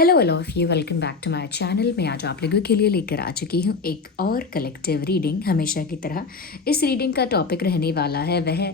Hello all of you, welcome back to my channel. मैं आज आप लोगों के लिए लेकर आ चुकी हूँ एक और कलेक्टिव रीडिंग। हमेशा की तरह इस रीडिंग का टॉपिक रहने वाला है वह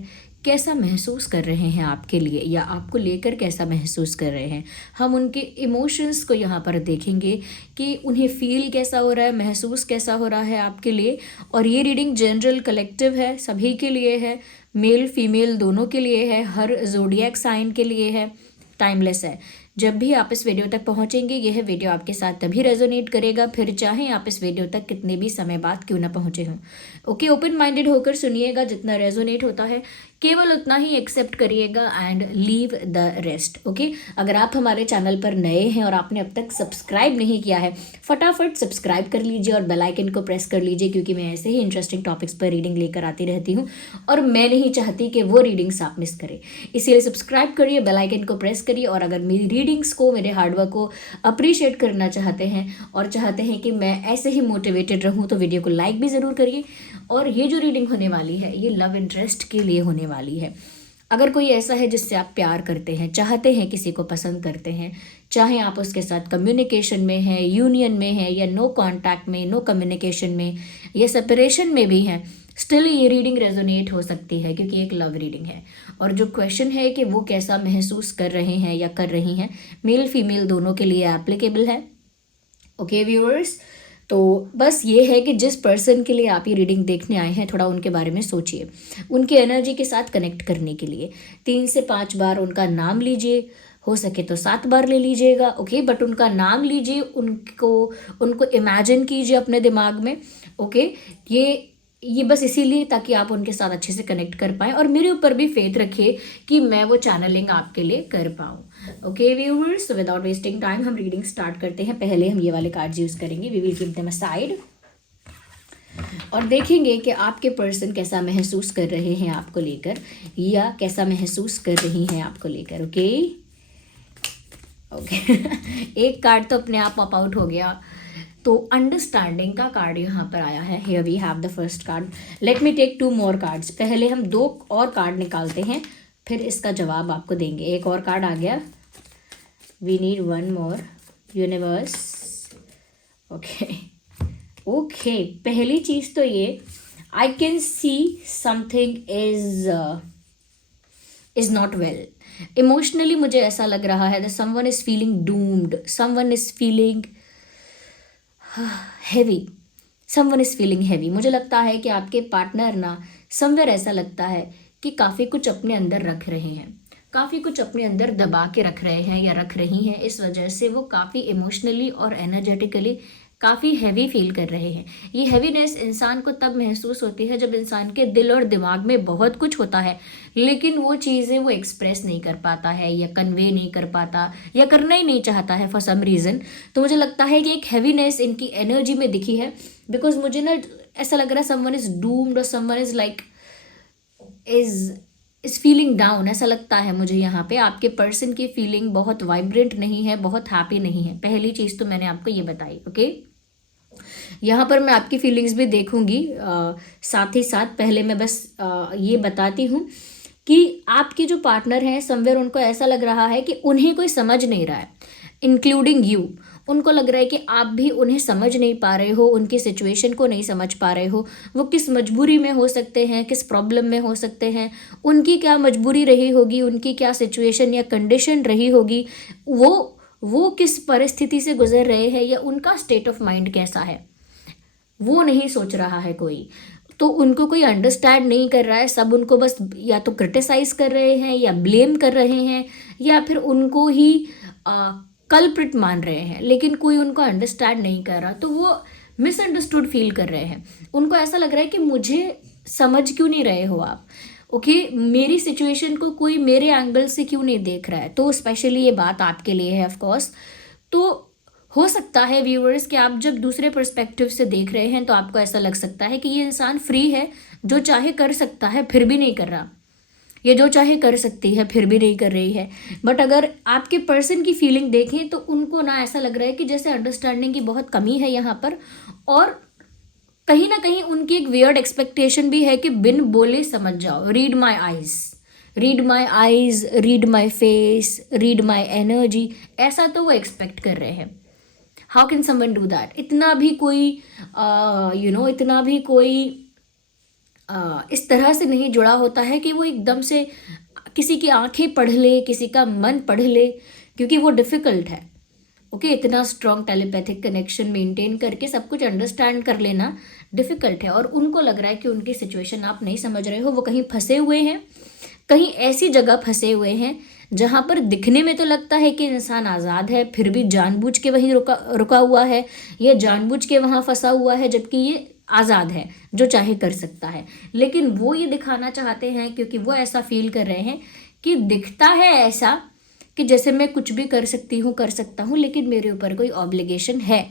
कैसा महसूस कर रहे हैं आपके लिए या आपको लेकर कैसा महसूस कर रहे हैं। हम उनके इमोशंस को यहाँ पर देखेंगे कि उन्हें फील कैसा हो रहा है, महसूस कैसा हो रहा है आपके लिए। और ये रीडिंग जनरल कलेक्टिव है, सभी के लिए है, मेल फीमेल दोनों के लिए है, हर जोडियक साइन के लिए है, टाइमलेस है। जब भी आप इस वीडियो तक पहुंचेंगे यह वीडियो आपके साथ तभी रेजोनेट करेगा, फिर चाहे आप इस वीडियो तक कितने भी समय बाद क्यों ना पहुंचे हों। ओके, ओपन माइंडेड होकर सुनिएगा, जितना रेजोनेट होता है केवल उतना ही एक्सेप्ट करिएगा and leave the rest. Okay, अगर आप हमारे चैनल पर नए हैं और आपने अब तक सब्सक्राइब नहीं किया है, फटाफट सब्सक्राइब कर लीजिए और बेल आइकन को प्रेस कर लीजिए, क्योंकि मैं ऐसे ही इंटरेस्टिंग टॉपिक्स पर रीडिंग लेकर आती रहती हूँ और मैं नहीं चाहती कि वो रीडिंग्स आप मिस करें। इसीलिए सब्सक्राइब करिए, बेल आइकन को प्रेस करिए। और अगर मेरी रीडिंग्स को, मेरे हार्डवर्क को अप्रिशिएट करना चाहते हैं और चाहते हैं कि मैं ऐसे ही मोटिवेटेड रहूँ, तो वीडियो को लाइक भी ज़रूर करिए। और ये जो रीडिंग होने वाली है ये लव इंटरेस्ट के लिए होने वाली है। अगर कोई ऐसा है जिससे आप प्यार करते हैं, चाहते हैं, किसी को पसंद करते हैं, चाहे आप उसके साथ कम्युनिकेशन में हैं, यूनियन में हैं, या नो कांटेक्ट में, नो कम्युनिकेशन में, या सेपरेशन में भी हैं, स्टिल ये रीडिंग रेजोनेट हो सकती है, क्योंकि एक लव रीडिंग है। और जो क्वेश्चन है कि वो कैसा महसूस कर रहे हैं या कर रही हैं, मेल फीमेल दोनों के लिए एप्लीकेबल है। ओके व्यूअर्स, तो बस ये है कि जिस पर्सन के लिए आप ये रीडिंग देखने आए हैं, थोड़ा उनके बारे में सोचिए, उनकी एनर्जी के साथ कनेक्ट करने के लिए 3 से 5 बार उनका नाम लीजिए, हो सके तो 7 बार ले लीजिएगा। ओके, बट उनका नाम लीजिए, उनको इमेजिन कीजिए अपने दिमाग में। ओके, ये बस इसीलिए ताकि आप उनके साथ अच्छे से कनेक्ट कर पाएँ, और मेरे ऊपर भी फेथ रखिए कि मैं वो चैनलिंग आपके लिए कर पाऊँ। Okay viewers, without wasting time हम रीडिंग स्टार्ट करते हैं। पहले हम ये वाले कार्ड्स यूज़ करेंगे, we will keep them aside, और देखेंगे कि आपके पर्सन कैसा महसूस कर रहे हैं आपको लेकर, या कैसा महसूस कर रही हैं आपको लेकर। ओके ओके एक कार्ड तो अपने आप पॉप आउट हो गया, तो अंडरस्टैंडिंग का कार्ड यहाँ पर आया है। Here we have the first card. Let me take 2 more cards. पहले हम 2 और कार्ड निकालते हैं, फिर इसका जवाब आपको देंगे। एक और कार्ड आ गया, we need 1 more. Universe, okay okay, पहली चीज़ तो ये, I can see something is not well. Emotionally मुझे ऐसा लग रहा है that someone is feeling doomed, someone is feeling heavy, someone is feeling heavy. मुझे लगता है कि आपके पार्टनर ना समवेयर ऐसा लगता है कि काफ़ी कुछ अपने अंदर रख रहे हैं, काफ़ी कुछ अपने अंदर दबा के रख रहे हैं या रख रही हैं। इस वजह से वो काफ़ी इमोशनली और एनर्जेटिकली काफ़ी हैवी फील कर रहे हैं। ये हैवीनेस इंसान को तब महसूस होती है जब इंसान के दिल और दिमाग में बहुत कुछ होता है, लेकिन वो चीज़ें वो एक्सप्रेस नहीं कर पाता है या कन्वे नहीं कर पाता या करना ही नहीं चाहता है फॉर सम रीज़न। तो मुझे लगता है कि एक हैवीनेस इनकी एनर्जी में दिखी है, बिकॉज मुझे ना ऐसा लग रहा है समवन इज डूम्ड और someone is like is feeling down. ऐसा लगता है मुझे यहाँ पे आपके पर्सन की फीलिंग बहुत वाइब्रेंट नहीं है, बहुत हैप्पी नहीं है। पहली चीज़ तो मैंने आपको ये बताई। ओके, यहाँ पर मैं आपकी फीलिंग्स भी देखूंगी, साथ ही साथ पहले मैं बस ये बताती हूँ कि आपके जो पार्टनर हैं समवेयर उनको ऐसा लग रहा है कि उन्हें कोई समझ नहीं रहा है, इंक्लूडिंग यू। उनको लग रहा है कि आप भी उन्हें समझ नहीं पा रहे हो, उनकी सिचुएशन को नहीं समझ पा रहे हो। वो किस मजबूरी में हो सकते हैं, किस प्रॉब्लम में हो सकते हैं, उनकी क्या मजबूरी रही होगी, उनकी क्या सिचुएशन या कंडीशन रही होगी, वो किस परिस्थिति से गुजर रहे हैं, या उनका स्टेट ऑफ माइंड कैसा है, वो नहीं सोच रहा है कोई। तो उनको कोई अंडरस्टैंड नहीं कर रहा है, सब उनको बस या तो क्रिटिसाइज कर रहे हैं या ब्लेम कर रहे हैं या फिर उनको ही कल्प्रिट मान रहे हैं, लेकिन कोई उनको अंडरस्टैंड नहीं कर रहा। तो वो मिसअंडरस्टूड फील कर रहे हैं। उनको ऐसा लग रहा है कि मुझे समझ क्यों नहीं रहे हो आप। ओके, मेरी सिचुएशन को कोई मेरे एंगल से क्यों नहीं देख रहा है। तो स्पेशली ये बात आपके लिए है ऑफ कोर्स। तो हो सकता है व्यूअर्स कि आप जब दूसरे पर्सपेक्टिव से देख रहे हैं तो आपको ऐसा लग सकता है कि ये इंसान फ्री है, जो चाहे कर सकता है फिर भी नहीं कर रहा, ये जो चाहे कर सकती है फिर भी नहीं कर रही है। बट अगर आपके पर्सन की फीलिंग देखें तो उनको ना ऐसा लग रहा है कि जैसे अंडरस्टैंडिंग की बहुत कमी है यहाँ पर, और कहीं ना कहीं उनकी एक वियर्ड एक्सपेक्टेशन भी है कि बिन बोले समझ जाओ, read my eyes, read my eyes, read my face, read my energy, ऐसा तो वो एक्सपेक्ट कर रहे हैं। How can someone do that? इतना भी कोई इतना भी कोई इस तरह से नहीं जुड़ा होता है कि वो एकदम से किसी की आंखें पढ़ ले, किसी का मन पढ़ ले, क्योंकि वो डिफ़िकल्ट है। ओके, इतना स्ट्रॉन्ग टेलीपैथिक कनेक्शन मेंटेन करके सब कुछ अंडरस्टैंड कर लेना डिफ़िकल्ट है। और उनको लग रहा है कि उनकी सिचुएशन आप नहीं समझ रहे हो, वो कहीं फंसे हुए हैं, कहीं ऐसी जगह फंसे हुए हैं जहाँ पर दिखने में तो लगता है कि इंसान आज़ाद है, फिर भी जानबूझ के वहीं रुका हुआ है, या जानबूझ के वहाँ फंसा हुआ है, जबकि ये आज़ाद है, जो चाहे कर सकता है। लेकिन वो ये दिखाना चाहते हैं, क्योंकि वो ऐसा फील कर रहे हैं कि दिखता है ऐसा कि जैसे मैं कुछ भी कर सकता हूँ, लेकिन मेरे ऊपर कोई ऑब्लिगेशन है,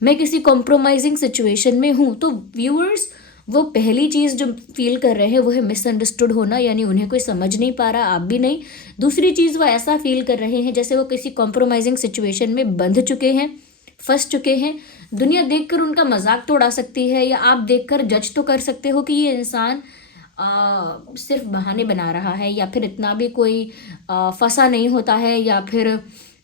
मैं किसी कॉम्प्रोमाइजिंग सिचुएशन में हूँ। तो व्यूअर्स, वो पहली चीज़ जो फील कर रहे हैं वो है मिसअंडरस्टूड होना, यानी उन्हें कोई समझ नहीं पा रहा, आप भी नहीं। दूसरी चीज़, वो ऐसा फील कर रहे हैं जैसे वो किसी कॉम्प्रोमाइजिंग सिचुएशन में बंध चुके हैं, फंस चुके हैं। दुनिया देखकर उनका मजाक तो उड़ा सकती है, या आप देखकर जज तो कर सकते हो कि ये इंसान सिर्फ बहाने बना रहा है, या फिर इतना भी कोई फंसा नहीं होता है, या फिर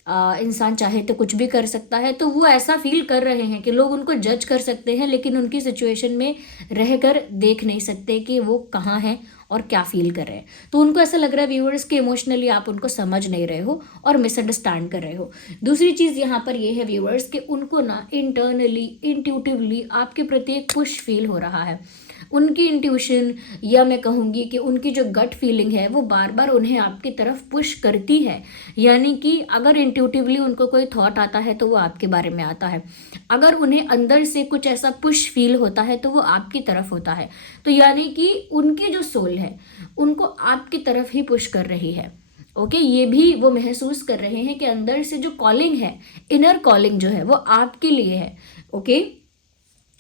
इंसान चाहे तो कुछ भी कर सकता है। तो वो ऐसा फील कर रहे हैं कि लोग उनको जज कर सकते हैं, लेकिन उनकी सिचुएशन में रहकर देख नहीं सकते कि वो कहाँ हैं और क्या फील कर रहे हैं। तो उनको ऐसा लग रहा है व्यूअर्स कि इमोशनली आप उनको समझ नहीं रहे हो और मिसअंडरस्टैंड कर रहे हो। दूसरी चीज़ यहाँ पर ये है व्यूअर्स कि उनको ना इंटरनली, इंट्यूटिवली आपके प्रति एक पुश फील हो रहा है। उनकी इंट्यूशन, या मैं कहूँगी कि उनकी जो गट फीलिंग है, वो बार बार उन्हें आपकी तरफ पुश करती है। यानी कि अगर इंट्यूटिवली उनको कोई थॉट आता है तो वो आपके बारे में आता है, अगर उन्हें अंदर से कुछ ऐसा पुश फील होता है तो वो आपकी तरफ होता है। तो यानी कि उनकी जो सोल है उनको आपकी तरफ ही पुश कर रही है। ओके, ये भी वो महसूस कर रहे हैं कि अंदर से जो कॉलिंग है, इनर कॉलिंग जो है, वो आपके लिए है। ओके,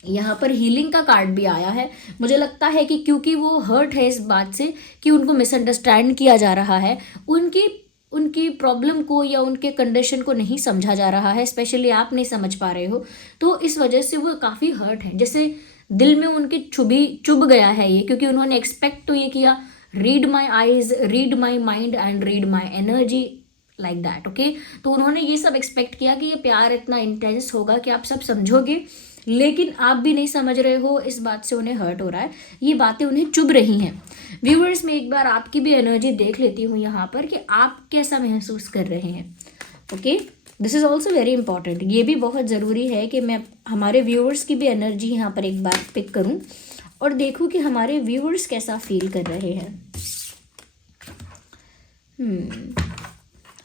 यहाँ पर हीलिंग का कार्ड भी आया है। मुझे लगता है कि क्योंकि वो हर्ट है इस बात से कि उनको मिसअंडरस्टैंड किया जा रहा है, उनकी उनकी प्रॉब्लम को या उनके कंडीशन को नहीं समझा जा रहा है, स्पेशली आप नहीं समझ पा रहे हो, तो इस वजह से वो काफ़ी हर्ट है। जैसे दिल में उनके चुभ गया है ये, क्योंकि उन्होंने एक्सपेक्ट तो ये किया, read my eyes, read my mind and read my energy, like that. Okay, तो उन्होंने ये सब एक्सपेक्ट किया कि ये प्यार इतना इंटेंस होगा कि आप सब समझोगे, लेकिन आप भी नहीं समझ रहे हो, इस बात से उन्हें हर्ट हो रहा है, ये बातें उन्हें चुभ रही हैं। व्यूअर्स, मैं एक बार आपकी भी एनर्जी देख लेती हूँ यहाँ पर कि आप कैसा महसूस कर रहे हैं। Okay, this is also very important. ये भी बहुत ज़रूरी है कि मैं हमारे व्यूअर्स की भी एनर्जी यहाँ पर एक बार पिक करूँ और देखूँ कि हमारे व्यूअर्स कैसा फील कर रहे हैं।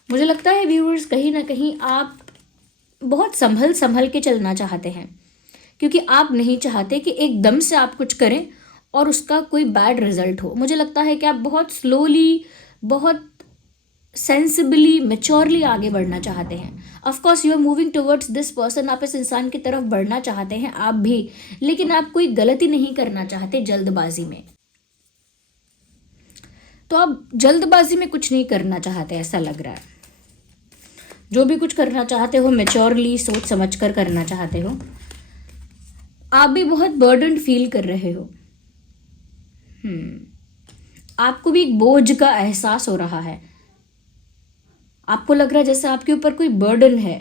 मुझे लगता है व्यूअर्स, कहीं ना कहीं आप बहुत संभल के चलना चाहते हैं, क्योंकि आप नहीं चाहते कि एकदम से आप कुछ करें और उसका कोई बैड रिजल्ट हो। मुझे लगता है कि आप बहुत स्लोली, बहुत सेंसिबली, मेच्योरली आगे बढ़ना चाहते हैं। Of course you are moving towards this person, आप इस इंसान की तरफ बढ़ना चाहते हैं आप भी, लेकिन आप कोई गलती नहीं करना चाहते जल्दबाजी में। तो आप जल्दबाजी में कुछ नहीं करना चाहते, ऐसा लग रहा है। जो भी कुछ करना चाहते हो मेच्योरली, सोच समझ कर करना चाहते हो। आप भी बहुत बर्डन फील कर रहे हो। आपको भी एक बोझ का एहसास हो रहा है। आपको लग रहा है जैसे आपके ऊपर कोई बर्डन है।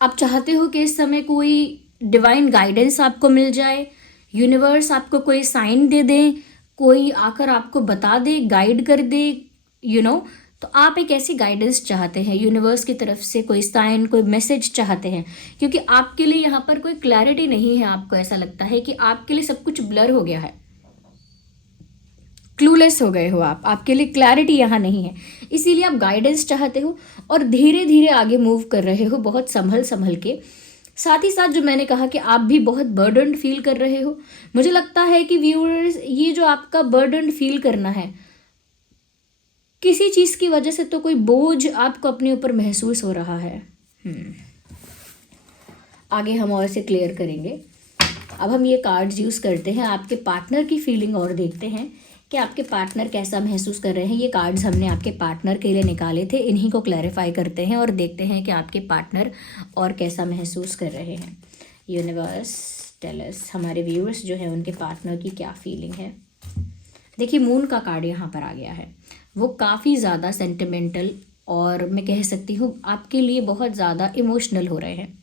आप चाहते हो कि इस समय कोई डिवाइन गाइडेंस आपको मिल जाए, यूनिवर्स आपको कोई साइन दे दे, कोई आकर आपको बता दे, गाइड कर दे, तो आप एक ऐसी गाइडेंस चाहते हैं, यूनिवर्स की तरफ से कोई साइन, कोई मैसेज चाहते हैं, क्योंकि आपके लिए यहाँ पर कोई क्लैरिटी नहीं है। आपको ऐसा लगता है कि आपके लिए सब कुछ ब्लर हो गया है, क्लूलेस हो गए हो आप, आपके लिए क्लैरिटी यहाँ नहीं है, इसीलिए आप गाइडेंस चाहते हो और धीरे धीरे आगे मूव कर रहे हो, बहुत संभल के। साथ ही साथ जो मैंने कहा कि आप भी बहुत बर्डन फील कर रहे हो। मुझे लगता है कि व्यूअर्स, ये जो आपका बर्डन फील करना है किसी चीज़ की वजह से, तो कोई बोझ आपको अपने ऊपर महसूस हो रहा है। आगे हम और से क्लियर करेंगे। अब हम ये कार्ड्स यूज़ करते हैं, आपके पार्टनर की फीलिंग और देखते हैं कि आपके पार्टनर कैसा महसूस कर रहे हैं। ये कार्ड्स हमने आपके पार्टनर के लिए निकाले थे, इन्हीं को क्लैरिफाई करते हैं और देखते हैं कि आपके पार्टनर और कैसा महसूस कर रहे हैं। यूनिवर्स टेल अस, हमारे व्यूअर्स जो है उनके पार्टनर की क्या फीलिंग है। देखिए मून का कार्ड यहाँ पर आ गया है। वो काफ़ी ज़्यादा सेंटिमेंटल और मैं कह सकती हूँ आपके लिए बहुत ज़्यादा इमोशनल हो रहे हैं,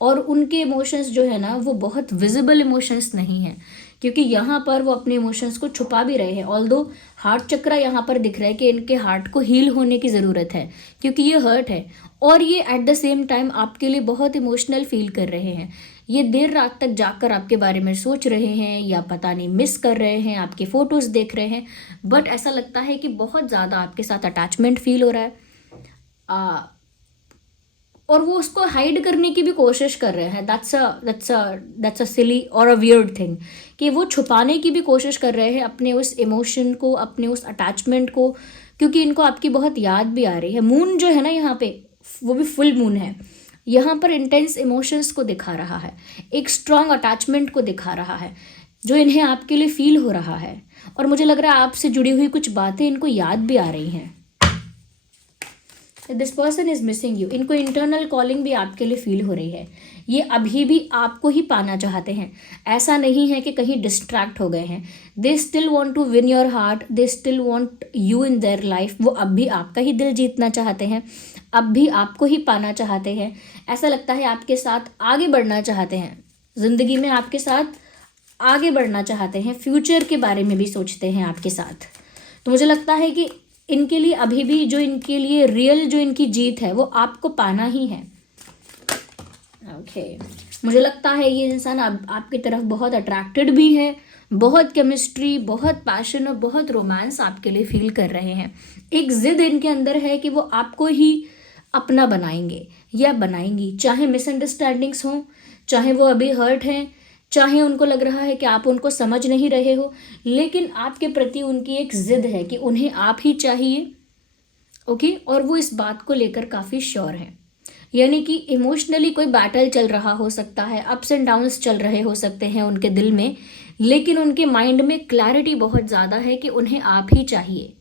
और उनके इमोशंस जो है ना वो बहुत विजिबल इमोशंस नहीं हैं, क्योंकि यहाँ पर वो अपने इमोशंस को छुपा भी रहे हैं। ऑल्दो हार्ट चक्रा यहाँ पर दिख रहा है कि इनके हार्ट को हील होने की ज़रूरत है, क्योंकि ये हर्ट है और ये एट द सेम टाइम आपके लिए बहुत इमोशनल फील कर रहे हैं। ये देर रात तक जाकर आपके बारे में सोच रहे हैं या पता नहीं मिस कर रहे हैं, आपके फ़ोटोज़ देख रहे हैं, बट ऐसा लगता है कि बहुत ज़्यादा आपके साथ अटैचमेंट फील हो रहा है। और वो उसको हाइड करने की भी कोशिश कर रहे हैं। दैट्स अ सिली और अ वियर्ड थिंग कि वो छुपाने की भी कोशिश कर रहे हैं अपने उस इमोशन को, अपने उस अटैचमेंट को, क्योंकि इनको आपकी बहुत याद भी आ रही है। मून जो है ना यहाँ पे वो भी फुल मून है, यहाँ पर इंटेंस इमोशंस को दिखा रहा है, एक स्ट्रॉन्ग अटैचमेंट को दिखा रहा है जो इन्हें आपके लिए फील हो रहा है। और मुझे लग रहा है आपसे जुड़ी हुई कुछ बातें इनको याद भी आ रही हैं। This person is missing you, इनको इंटरनल कॉलिंग भी आपके लिए फील हो रही है। ये अभी भी आपको ही पाना चाहते हैं, ऐसा नहीं है कि कहीं डिस्ट्रैक्ट हो गए हैं। They still want to win your heart, they still want you in their life. वो अब भी आपका ही दिल जीतना चाहते हैं, अब भी आपको ही पाना चाहते हैं। ऐसा लगता है आपके साथ आगे बढ़ना चाहते हैं, ज़िंदगी में आपके साथ आगे बढ़ना चाहते हैं, फ्यूचर के बारे में भी सोचते हैं आपके साथ। तो मुझे लगता है कि इनके लिए अभी भी जो इनके लिए रियल जो इनकी जीत है वो आपको पाना ही है। ओके मुझे लगता है ये इंसान आपकी तरफ बहुत अट्रैक्टेड भी है, बहुत केमिस्ट्री, बहुत पैशन और बहुत रोमांस आपके लिए फील कर रहे हैं। एक जिद इनके अंदर है कि वो आपको ही अपना बनाएंगे या बनाएंगी, चाहे मिसअंडरस्टैंडिंग्स हों, चाहे वो अभी हर्ट हैं, चाहे उनको लग रहा है कि आप उनको समझ नहीं रहे हो, लेकिन आपके प्रति उनकी एक जिद है कि उन्हें आप ही चाहिए। ओके और वो इस बात को लेकर काफ़ी श्योर हैं, यानी कि इमोशनली कोई बैटल चल रहा हो सकता है, अप्स एंड डाउन्स चल रहे हो सकते हैं उनके दिल में, लेकिन उनके माइंड में क्लैरिटी बहुत ज़्यादा है कि उन्हें आप ही चाहिए।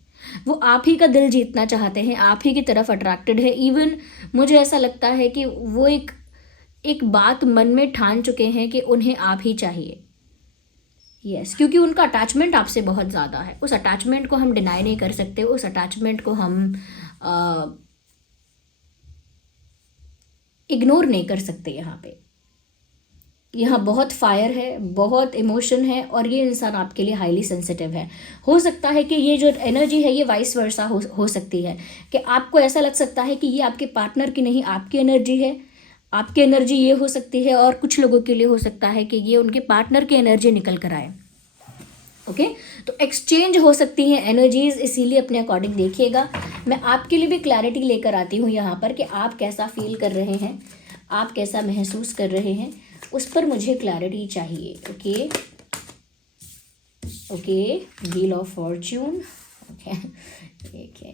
वो आप ही का दिल जीतना चाहते हैं, आप ही की तरफ अट्रैक्टेड है। इवन मुझे ऐसा लगता है कि वो एक बात मन में ठान चुके हैं कि उन्हें आप ही चाहिए। यस क्योंकि उनका अटैचमेंट आपसे बहुत ज़्यादा है, उस अटैचमेंट को हम डिनाई नहीं कर सकते, उस अटैचमेंट को हम इग्नोर नहीं कर सकते। यहाँ बहुत फायर है, बहुत इमोशन है और ये इंसान आपके लिए हाईली सेंसिटिव है। हो सकता है कि ये जो एनर्जी है ये वाइस वर्सा हो सकती है कि आपको ऐसा लग सकता है कि ये आपके पार्टनर की नहीं आपकी एनर्जी है, आपकी एनर्जी ये हो सकती है, और कुछ लोगों के लिए हो सकता है कि ये उनके पार्टनर की एनर्जी निकल कर आए। ओके तो एक्सचेंज हो सकती हैं एनर्जीज, इसीलिए अपने अकॉर्डिंग देखिएगा। मैं आपके लिए भी क्लैरिटी लेकर आती हूँ यहाँ पर कि आप कैसा फील कर रहे हैं, आप कैसा महसूस कर रहे हैं, उस पर मुझे क्लैरिटी चाहिए। Okay wheel of Fortune. Okay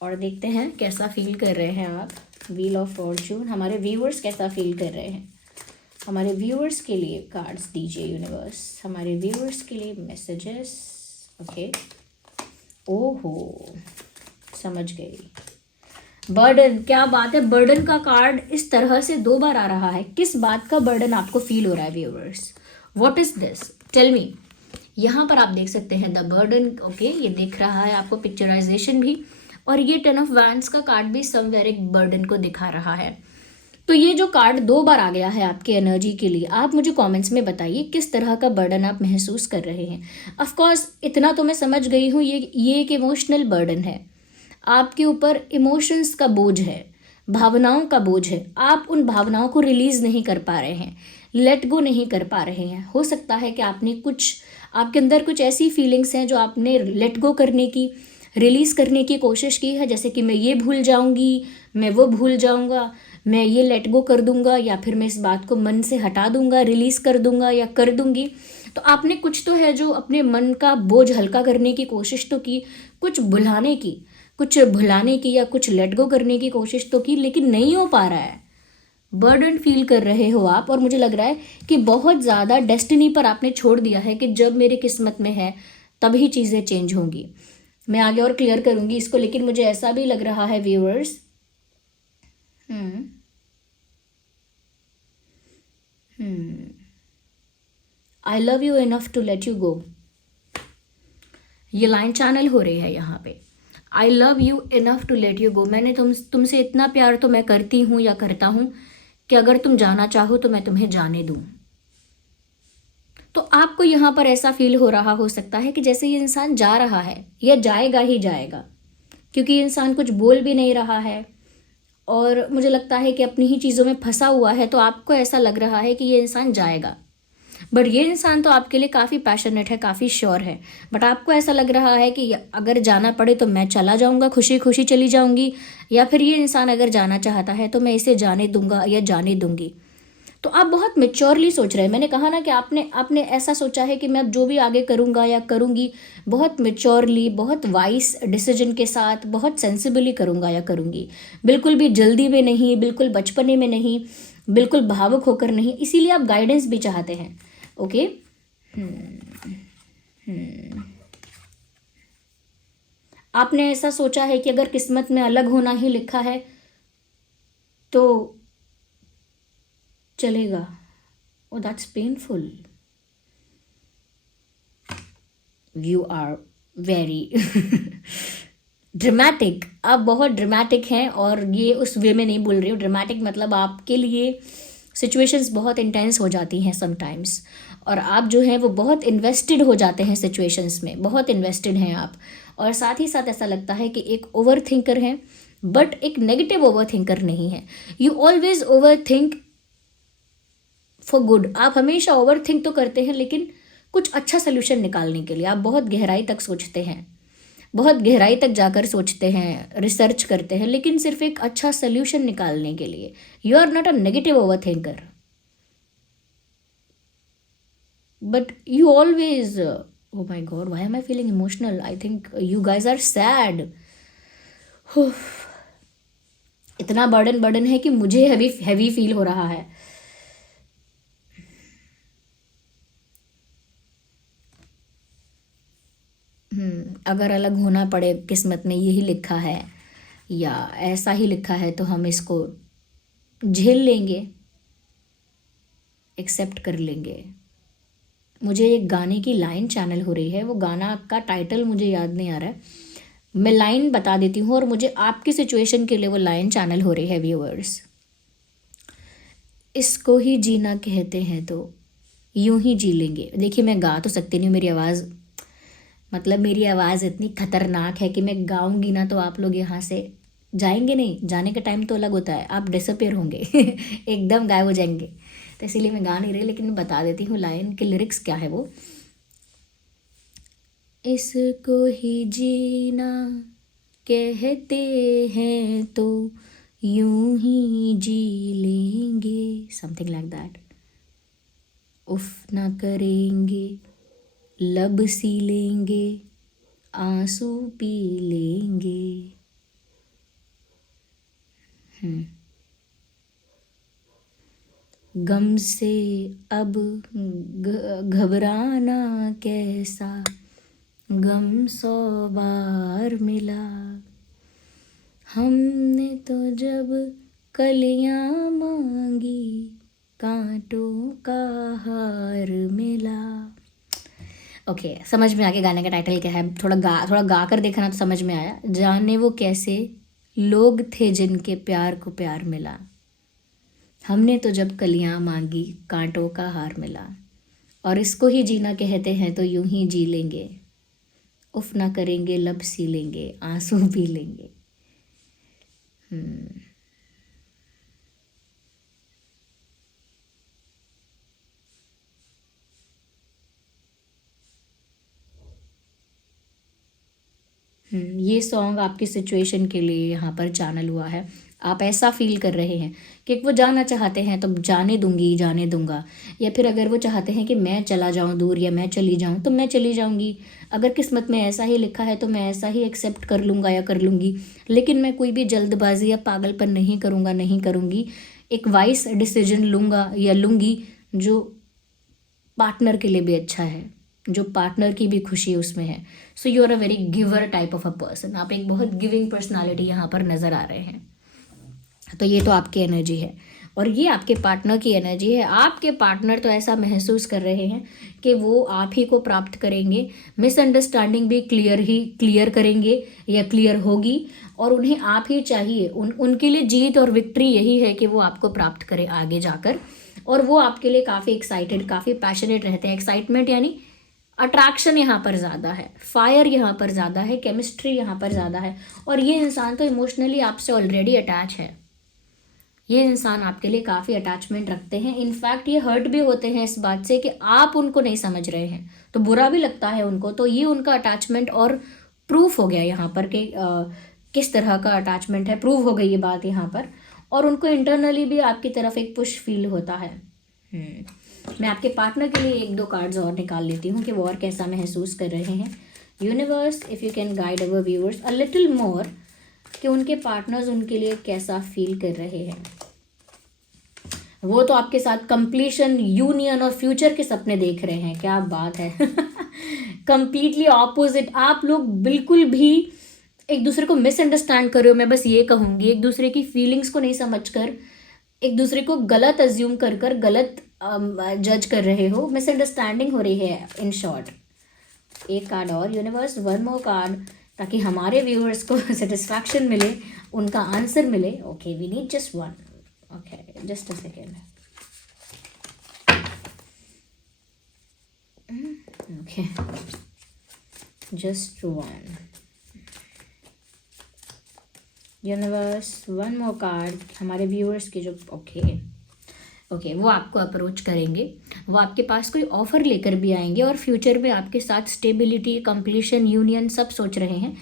और देखते हैं कैसा फील कर रहे हैं आप। व्हील ऑफ फॉर्च्यून, हमारे व्यूअर्स कैसा फील कर रहे हैं, हमारे व्यूअर्स के लिए कार्ड्स दीजिए यूनिवर्स, हमारे व्यूअर्स के लिए मैसेजेस। ओके ओहो समझ गई, बर्डन, क्या बात है, बर्डन का कार्ड इस तरह से 2 बार आ रहा है। किस बात का बर्डन आपको फील हो रहा है viewers, what is this, tell me. यहाँ पर आप देख सकते हैं द बर्डन। ओके ये दिख रहा है आपको पिक्चराइजेशन भी, और ये 10 ऑफ वैंड्स का कार्ड भी समवेयर एक बर्डन को दिखा रहा है। तो ये जो कार्ड 2 बार आ गया है आपके एनर्जी के लिए, आप मुझे कमेंट्स में बताइए किस तरह का बर्डन आप महसूस कर रहे हैं। ऑफ कोर्स इतना तो मैं समझ गई हूँ, ये एक इमोशनल बर्डन है, आपके ऊपर इमोशंस का बोझ है, भावनाओं का बोझ है। आप उन भावनाओं को रिलीज़ नहीं कर पा रहे हैं, लेट गो नहीं कर पा रहे हैं। हो सकता है कि आपके अंदर कुछ ऐसी फीलिंग्स हैं जो आपने लेट गो करने की, रिलीज़ करने की कोशिश की है, जैसे कि मैं ये भूल जाऊंगी, मैं वो भूल जाऊंगा, मैं ये लेट गो कर दूंगा, या फिर मैं इस बात को मन से हटा दूंगा, रिलीज़ कर दूंगा या कर दूंगी। तो आपने कुछ तो है जो अपने मन का बोझ हल्का करने की कोशिश तो की, कुछ भुलाने की या कुछ लेट गो करने की कोशिश तो की, लेकिन नहीं हो पा रहा है। बर्डन फील कर रहे हो आप, और मुझे लग रहा है कि बहुत ज़्यादा डेस्टिनी पर आपने छोड़ दिया है कि जब मेरी किस्मत में है तभी चीज़ें चेंज होंगी। मैं आगे और क्लियर करूँगी इसको, लेकिन मुझे ऐसा भी लग रहा है viewers, I love you enough to let you go, ये लाइन चैनल हो रही है यहाँ पे। I love you enough to let you go, मैंने तुमसे इतना प्यार तो मैं करती हूँ या करता हूँ कि अगर तुम जाना चाहो तो मैं तुम्हें जाने दूँ। तो आपको यहाँ पर ऐसा फील हो रहा हो सकता है कि जैसे ये इंसान जा रहा है, या जाएगा ही जाएगा, क्योंकि ये इंसान कुछ बोल भी नहीं रहा है और मुझे लगता है कि अपनी ही चीज़ों में फंसा हुआ है। तो आपको ऐसा लग रहा है कि ये इंसान जाएगा, बट ये इंसान तो आपके लिए काफ़ी पैशनेट है, काफ़ी श्योर है, बट आपको ऐसा लग रहा है कि अगर जाना पड़े तो मैं चला जाऊंगा, खुशी खुशी चली जाऊंगी, या फिर ये इंसान अगर जाना चाहता है तो मैं इसे जाने दूंगा या जाने दूंगी। तो आप बहुत मेच्योरली सोच रहे हैं। मैंने कहा ना कि आपने आपने ऐसा सोचा है कि मैं अब जो भी आगे करूंगा या करूंगी बहुत मेच्योरली, बहुत वाइस डिसीजन के साथ, बहुत सेंसिबली करूंगा या करूंगी, बिल्कुल भी जल्दी में नहीं, बिल्कुल बचपने में नहीं, बिल्कुल भावुक होकर नहीं। इसीलिए आप गाइडेंस भी चाहते हैं। ओके, आपने ऐसा सोचा है कि अगर किस्मत में अलग होना ही लिखा है तो चलेगा। Oh that's painful, you are very dramatic, आप बहुत ड्रामेटिक हैं, और ये उस वे में नहीं बोल रही हूँ। ड्रामेटिक मतलब आपके लिए सिचुएशंस बहुत इंटेंस हो जाती हैं समटाइम्स, और आप जो हैं वो बहुत इन्वेस्टेड हो जाते हैं सिचुएशंस में, बहुत इन्वेस्टेड हैं आप। और साथ ही साथ ऐसा लगता है कि एक ओवर थिंकर हैं, बट एक नेगेटिव ओवर थिंकर नहीं है। You always over think for good, आप हमेशा ओवर थिंक तो करते हैं लेकिन कुछ अच्छा सोल्यूशन निकालने के लिए। आप बहुत गहराई तक सोचते हैं, बहुत गहराई तक जाकर सोचते हैं, रिसर्च करते हैं, लेकिन सिर्फ एक अच्छा सोल्यूशन निकालने के लिए। You are not a negative over thinker, but you always, oh my god, why am I feeling emotional? I think you guys are sad. इतना बर्डन है कि मुझे हैवी हैवी फील हो रहा है। अगर अलग होना पड़े, किस्मत में यही लिखा है या ऐसा ही लिखा है, तो हम इसको झेल लेंगे, एक्सेप्ट कर लेंगे। मुझे एक गाने की लाइन चैनल हो रही है, वो गाना का टाइटल मुझे याद नहीं आ रहा है, मैं लाइन बता देती हूँ, और मुझे आपकी सिचुएशन के लिए वो लाइन चैनल हो रही है व्यूअर्स। इसको ही जीना कहते हैं तो यूं ही जी लेंगे। देखिए, मैं गा तो सकती नहीं हूँ, मेरी आवाज़, मतलब मेरी आवाज़ इतनी खतरनाक है कि मैं गाऊंगी ना तो आप लोग यहाँ से जाएंगे नहीं। जाने का टाइम तो अलग होता है, आप डिसअपेयर होंगे एकदम गायब हो जाएंगे। तो इसीलिए मैं गा नहीं रही, लेकिन मैं बता देती हूँ लाइन के लिरिक्स क्या है वो। इसको ही जीना कहते हैं तो यूं ही जी लेंगे, समथिंग लाइक दैट। उफ ना करेंगे, लब सी लेंगे, आंसू पी लेंगे। गम से अब घबराना कैसा, गम 100 बार मिला। हमने तो जब कलियां मांगी, कांटों का हार मिला। ओके, समझ में आ गया गाने का टाइटल क्या है। थोड़ा गा कर देखना तो समझ में आया। जाने वो कैसे लोग थे जिनके प्यार को प्यार मिला, हमने तो जब कलियां मांगी, कांटों का हार मिला। और इसको ही जीना कहते हैं तो यूं ही जी लेंगे, उफ ना करेंगे, लब सी लेंगे, आंसू पी लेंगे। ये सॉन्ग आपकी सिचुएशन के लिए यहाँ पर चैनल हुआ है। आप ऐसा फील कर रहे हैं कि वो जाना चाहते हैं तो जाने दूंगी, जाने दूंगा, या फिर अगर वो चाहते हैं कि मैं चला जाऊं दूर या मैं चली जाऊं तो मैं चली जाऊंगी। अगर किस्मत में ऐसा ही लिखा है तो मैं ऐसा ही एक्सेप्ट कर लूँगा या कर लूँगी, लेकिन मैं कोई भी जल्दबाजी या पागलपन नहीं करूँगा, नहीं करूँगी। एक वाइस डिसीजन लूँगा या लूँगी जो पार्टनर के लिए भी अच्छा है। जो पार्टनर की भी खुशी उसमें है। So you are a very giver type of a person, आप एक बहुत गिविंग पर्सनालिटी यहाँ पर नज़र आ रहे हैं। तो ये तो आपकी एनर्जी है और ये आपके पार्टनर की एनर्जी है। आपके पार्टनर तो ऐसा महसूस कर रहे हैं कि वो आप ही को प्राप्त करेंगे, मिसअंडरस्टैंडिंग भी क्लियर करेंगे या क्लियर होगी और उन्हें आप ही चाहिए। उनके लिए जीत और विक्ट्री यही है कि वो आपको प्राप्त करें आगे जाकर, और वो आपके लिए काफ़ी एक्साइटेड, काफ़ी पैशनेट रहते हैं। एक्साइटमेंट यानी अट्रैक्शन यहाँ पर ज़्यादा है, फायर यहाँ पर ज़्यादा है, केमिस्ट्री यहाँ पर ज़्यादा है, और ये इंसान तो इमोशनली आपसे ऑलरेडी अटैच है। ये इंसान आपके लिए काफ़ी अटैचमेंट रखते हैं। इनफैक्ट ये हर्ट भी होते हैं इस बात से कि आप उनको नहीं समझ रहे हैं, तो बुरा भी लगता है उनको। तो ये उनका अटैचमेंट और प्रूफ हो गया यहाँ पर कि किस तरह का अटैचमेंट है, प्रूव हो गई ये बात यहाँ पर। और उनको इंटरनली भी आपकी तरफ एक पुश फील होता है। मैं आपके पार्टनर के लिए 1-2 कार्ड्स और निकाल लेती हूँ कि वो और कैसा महसूस कर रहे हैं। Universe, if you can guide our viewers a little more कि उनके पार्टनर्स उनके लिए कैसा फील कर रहे हैं। वो तो आपके साथ कंप्लीशन, यूनियन और फ्यूचर के सपने देख रहे हैं। क्या बात है। Completely opposite. आप लोग बिल्कुल भी एक दूसरे को मिसअंडरस्टैंड कर रहे हो। मैं बस ये कहूँगी, एक दूसरे की फीलिंग्स को नहीं समझकर एक दूसरे को गलत अज्यूम कर गलत जज कर रहे हो। मिसअंडरस्टैंडिंग हो रही है इन शॉर्ट। एक कार्ड और यूनिवर्स, 1 मोर कार्ड, ताकि हमारे व्यूअर्स को सेटिस्फैक्शन मिले, उनका आंसर मिले। Okay, we need just 1। Okay, just a second. Okay, just 1 universe, 1 more card हमारे व्यूअर्स के जो ओके, वो आपको अप्रोच करेंगे, वो आपके पास कोई ऑफर लेकर भी आएंगे और फ्यूचर में आपके साथ स्टेबिलिटी, कंप्लीशन, यूनियन सब सोच रहे हैं।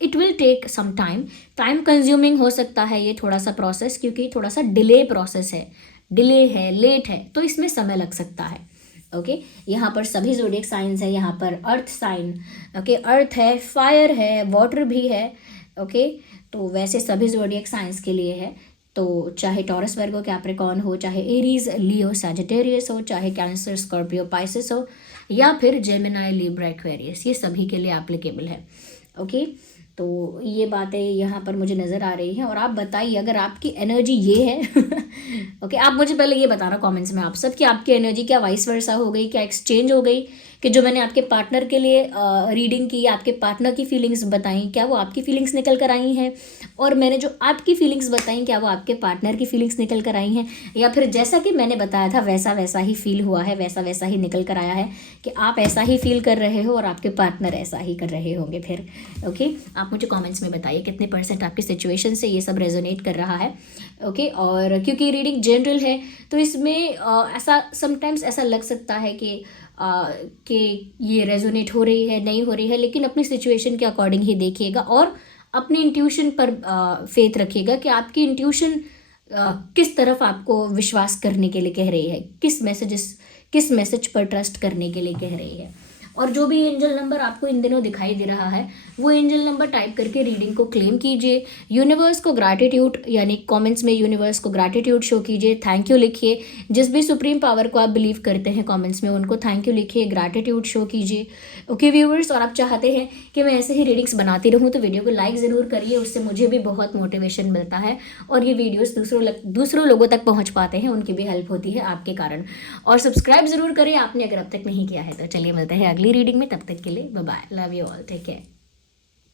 It will take some time consuming हो सकता है ये थोड़ा सा प्रोसेस, क्योंकि थोड़ा सा डिले प्रोसेस है, डिले है, लेट है, तो इसमें समय लग सकता है। ओके, यहाँ पर सभी ज़ोडिएक साइंस है, यहाँ पर अर्थ साइन, ओके, अर्थ है, फायर है, वाटर भी है। ओके, तो वैसे सभी ज़ोडिएक साइंस के लिए है। तो चाहे टॉरस, वर्गो, कैप्रिकॉर्न हो, चाहे एरीज, लियो, सैजिटेरियस हो, चाहे कैंसर, स्कॉर्पियो, पाइसेस हो, या फिर जेमिनाई, लिब्रा, एक्वेरियस, ये सभी के लिए एप्लीकेबल है। ओके, तो ये बातें यहाँ पर मुझे नज़र आ रही हैं। और आप बताइए अगर आपकी एनर्जी ये है। ओके, आप मुझे पहले ये बताना कमेंट्स में आप सब कि आपकी एनर्जी क्या वाइस वर्सा हो गई, क्या एक्सचेंज हो गई, कि जो मैंने आपके पार्टनर के लिए रीडिंग की, आपके पार्टनर की फीलिंग्स बताई, क्या वो आपकी फीलिंग्स निकल कर आई हैं, और मैंने जो आपकी फीलिंग्स बताई क्या वो आपके पार्टनर की फीलिंग्स निकल कर आई हैं, या फिर जैसा कि मैंने बताया था वैसा वैसा ही फील हुआ है, वैसा वैसा ही निकल कर आया है कि आप ऐसा ही फील कर रहे हो और आपके पार्टनर ऐसा ही कर रहे होंगे फिर। ओके, आप मुझे कॉमेंट्स में बताइए कितने % आपकी सिचुएशन से ये सब रेजोनेट कर रहा है। ओके, और क्योंकि रीडिंग जनरल है तो इसमें ऐसा समटाइम्स ऐसा लग सकता है कि ये रेजोनेट हो रही है, नहीं हो रही है, लेकिन अपनी सिचुएशन के अकॉर्डिंग ही देखिएगा और अपनी इंट्यूशन पर फेथ रखिएगा कि आपकी इंट्यूशन किस तरफ आपको विश्वास करने के लिए कह रही है, किस मैसेज पर ट्रस्ट करने के लिए कह रही है। और जो भी एंजल नंबर आपको इन दिनों दिखाई दे रहा है वो एंजल नंबर टाइप करके रीडिंग को क्लेम कीजिए। यूनिवर्स को ग्रैटिट्यूड, यानी कमेंट्स में यूनिवर्स को ग्रैटिट्यूड शो कीजिए, थैंक यू लिखिए। जिस भी सुप्रीम पावर को आप बिलीव करते हैं कमेंट्स में उनको थैंक यू लिखिए, ग्रैटिट्यूड शो कीजिए। ओके व्यूअर्स, और आप चाहते हैं कि मैं ऐसे ही रीडिंग्स बनाती रहूँ तो वीडियो को लाइक ज़रूर करिए, उससे मुझे भी बहुत मोटिवेशन मिलता है और ये वीडियोस दूसरों लोगों तक पहुँच पाते हैं, उनकी भी हेल्प होती है आपके कारण। और सब्सक्राइब ज़रूर करें आपने अगर अब तक नहीं किया है तो। चलिए मिलते हैं अगली रीडिंग में, तब तक के लिए bye bye, love you all, take care.